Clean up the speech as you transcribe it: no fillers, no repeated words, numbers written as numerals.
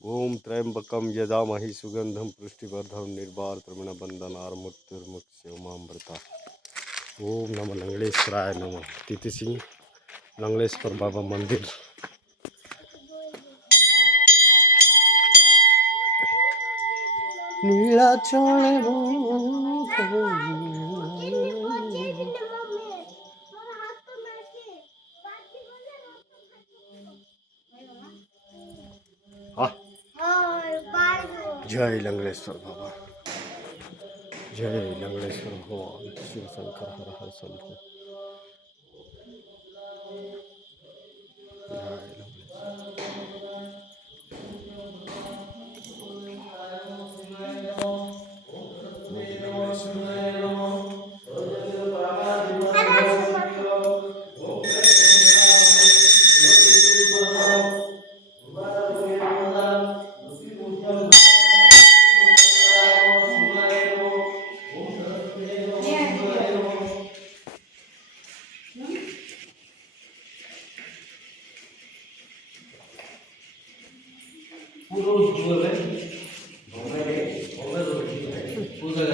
ओम त्र्यंबकम यजामहि सुगंधम पुष्टिवर्धम निर्वार बंधनार मृत्युर्मुक्षमामृता। ओम नमः लंगड़ेश्वराय नमः। तिथि सिंह लंगड़ेश्वर बाबा मंदिर। नीलाचल जय लंगड़ेश्वर बाबा, जय लंगड़ेश्वर भगवान शिव शंकर हर हर शंभु। जय पूजा